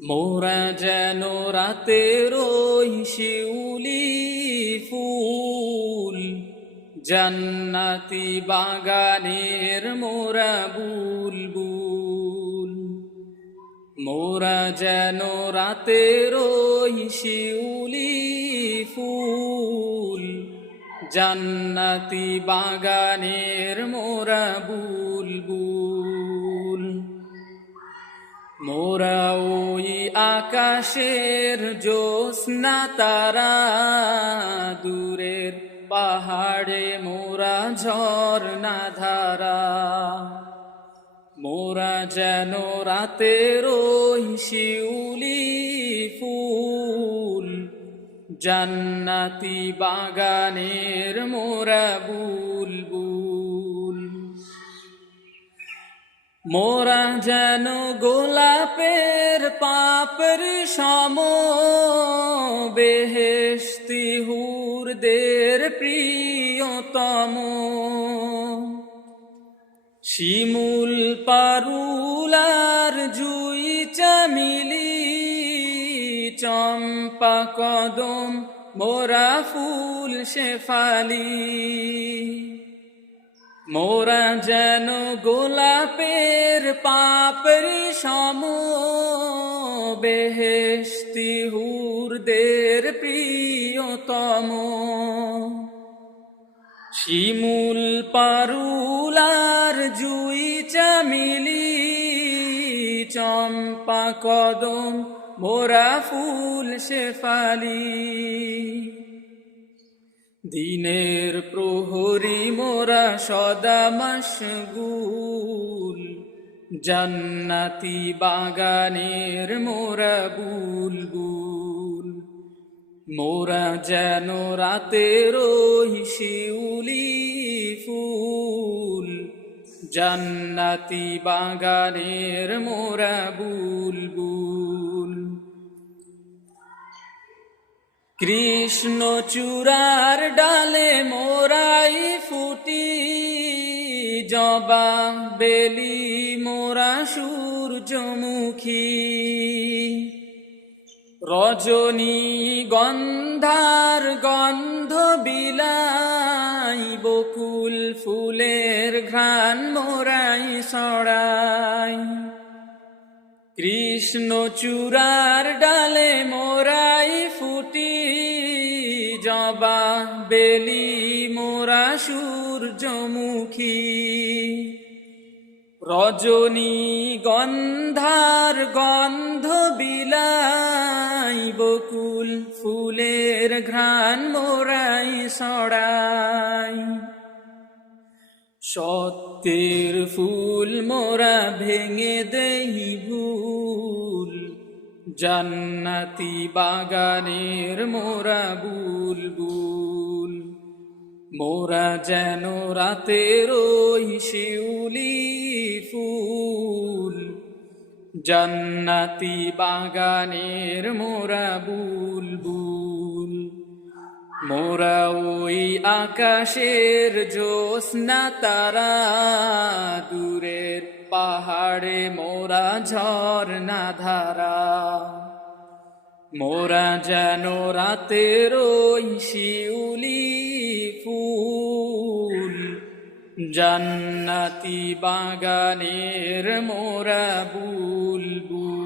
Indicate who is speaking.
Speaker 1: মোরা যেন রাতের শিউলি ফুল, জান্নাতি বাগানের মোরা বুলবুল। মোরা যেন রাতের শিউলি ফুল, জান্নাতি বাগানের মোরা বুলবুল। মোরা ওই আকাশের জোৎস্না তারা দূরের পাহাড়ে মোরা ঝর্ণা ধারা। মোরা যেন রাতের শিউলি ফুল, জান্নাতি বাগানের মোরা বুলবুল। মোরা যেন গোলাপের পাপর সম বেহেস্তি হুরদের প্রিয়তম। শিমুল পারুলার জুই চামিলি, চম্পা কদম, মোরা ফুল শেফালি। মোরা যেন গোলাপের পাপড়ি সম বেহেস্তি হুরদের প্রিয়তম। শিমুল পারুলার জুই চামিলি, চম্পা কদম মোরা ফুল শেফালি। দিনের প্রহরী মোরা সদা মশগুল। জান্নাতি বাগানের মোরা বুলবুল। মোরা যেন রাতের শিউলি ফুল। জান্নাতি বাগানের মোরা বুলবুল। কৃষ্ণ চূড়ার ডালে মোরাই ফুটি জবা বেলি মোরা সূর্যমুখী। রজনী গন্ধার গন্ধ বিলাই বকুল ফুলের ঘ্রাণ মোরাই সড়াই কৃষ্ণ চূড়ার ডালে মোরাই ফুটি জবা বেলি মোরা সূর্যমুখী। রজনী গন্ধার গন্ধ বিলাই বকুল ফুলের ঘ্রাণ মোরাই সড়াই। সত্যের ফুল মোরা ভেঙে দেহি ভুল জান্নাতি বাগানের মোরা বুলবুল। মোরা যেন রাতের ওই শিউলি ফুল। জান্নাতি বাগানের মোরা বুলবুল। মোরা ওই আকাশের জোৎস্না তারা দূরের পাহাড়ে মোরা ঝর্ণা ধারা। মোরা যেন রাতের শিউলি ফুল জান্নাতি বাগানের মোরা বুলবুল।